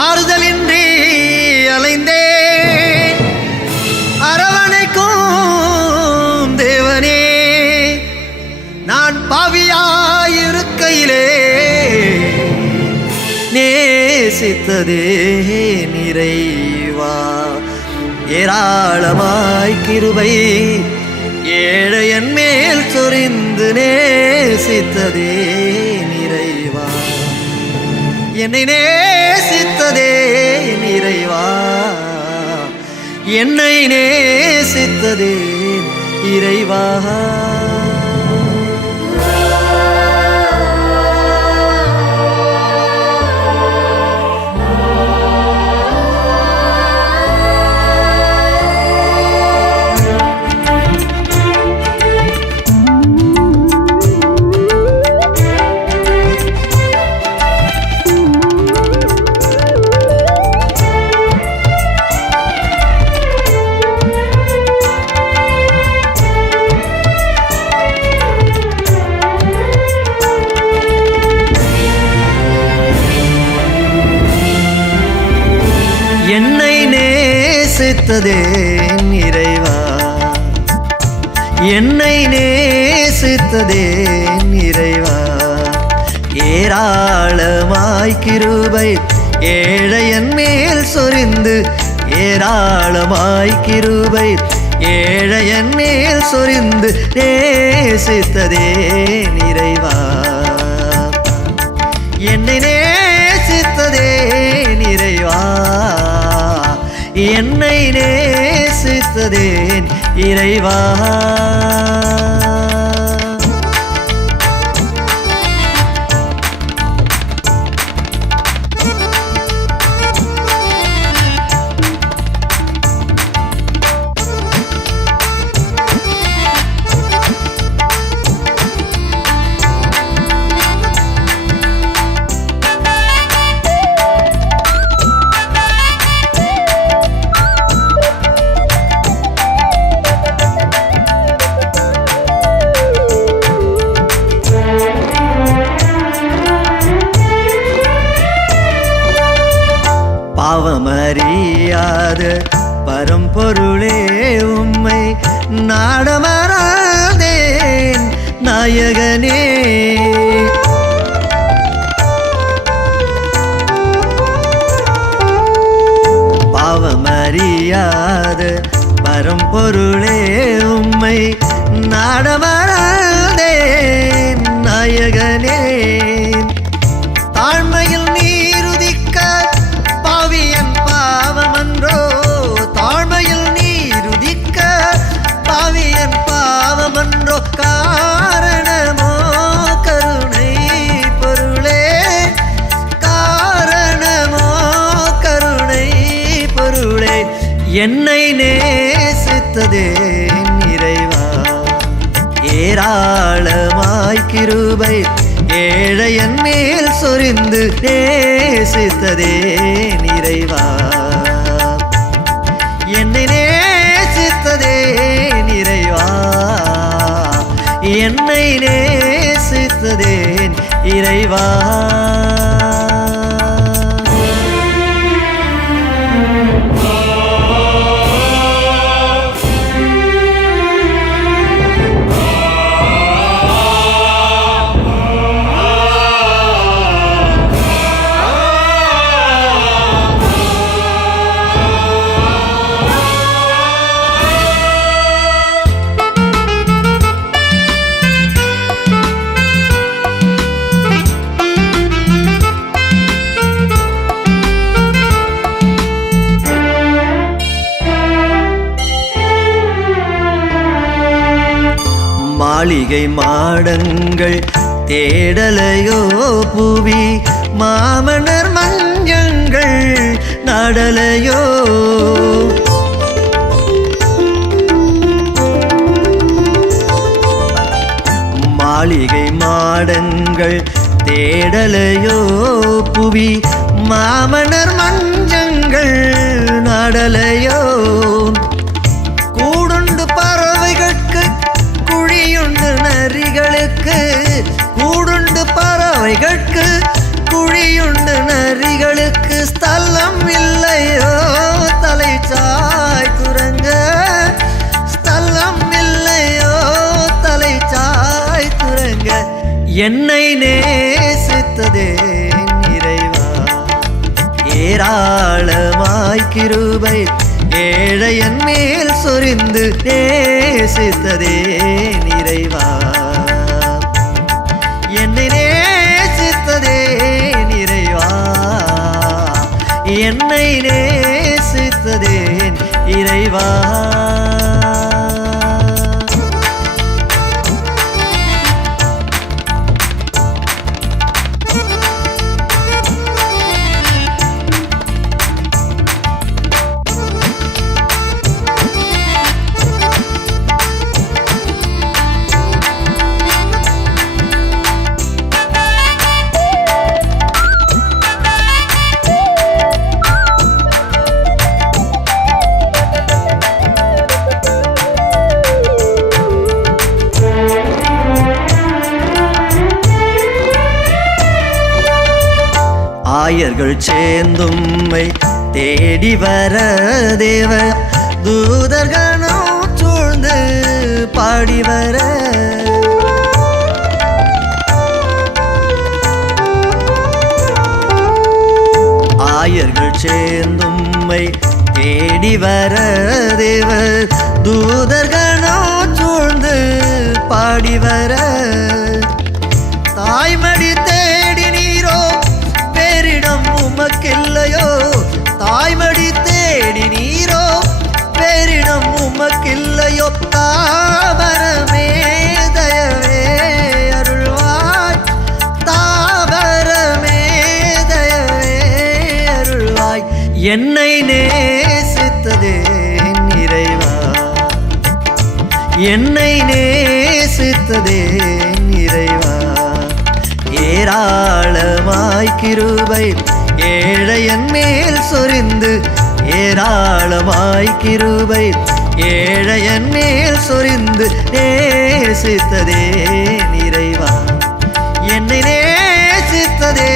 ஆறுதலின்றி அலைந்தேன் அரவணைக்கும் தேவனே நான் பாவியாயிருக்கையிலே நேசித்ததே நிறைவா ஏராளமாய் கிருபை ஏழையன் மேல் சொரிந்து நேசித்ததே நிறைவா என்னை நேசித்ததே நிறைவா என்னை நேசித்ததே இறைவா என்னை நேசித்ததே நிறைவா என்னை நேசித்ததே நிறைவா ஏராளமாய் கிருபை ஏழையன் மேல் சொரிந்து ஏராளமாய் கிருபை ஏழையன் மேல் சொரிந்து நேசித்ததே நிறைவா என்னை நேசித்ததே நிறைவா என்னை நேசித்ததேன் இறைவா பாவமறியாத பரம்பொருளே உம்மை நாடமராதேன் நாயகனே பாவமறியாத பரம்பொருளே உம்மை நாடமராதேன் நாயகனே தாழ்மையில் நீருதிக்க பாவியன் பாவமன்றோ தாழ்மையில் நீருதிக்க பாவியன் பாவமன்றோ காரணமோ கருணை பொருளே காரணமோ கருணை பொருளே என்னை நேசித்ததே நிறைவா ஏராளமாய் கிருபை ஏழையன் மேல் சொரிந்து நேசித்ததே நிறைவா என்னை நேசித்ததே நிறைவா என்னை நேசித்ததேன் இறைவா மாளிகை மாடங்கள் தேடலையோ புவி மாமன்னர் மஞ்சங்கள் நாடலையோ மாளிகை மாடங்கள் தேடலையோ புவி மாமன்னர் மஞ்சங்கள் நாடலையோ கூடுண்டு பறவைகளுக்கு குழியுண்டு நரிகளுக்கு கூடுண்டு பறவைகளுக்கு குழியுண்டு நரிகளுக்கு ஸ்தல என்னை நேசித்ததே இறைவா ஏராளமாய் கிருபை ஏழையன் மேல் சொரிந்து நேசித்ததே இறைவா என்னை நேசித்ததே இறைவா என்னை நேசித்ததே இறைவா ஆயர்கள் சேர்ந்தும்மை தேடி வர தேவ தூதர்களும் சூழ்ந்து பாடி வர ஆயர்கள் சேர்ந்தும்மை தேடி வர தேவ தூதர்களும் சூழ்ந்து பாடி வர தாய்மடி தேடி நீரோ பேரிடம் உமக்கில்லையோ தாய்மடி தேடி நீரோ பேரிடம் உமக்கில்லையோ தாவரமே தயவே அருள்வாய் தாவரமே தயவே அருள்வாய் என்னை நேசித்ததே இறைவா என்னை நேசித்ததே இறைவா ஏராளமாய் கிருபை ஏழையன் மேல் சொரிந்து ஏராளமாய் கிருபை ஏழையன் மேல் சொரிந்து நேசித்ததே இறைவா என்னை நேசித்ததே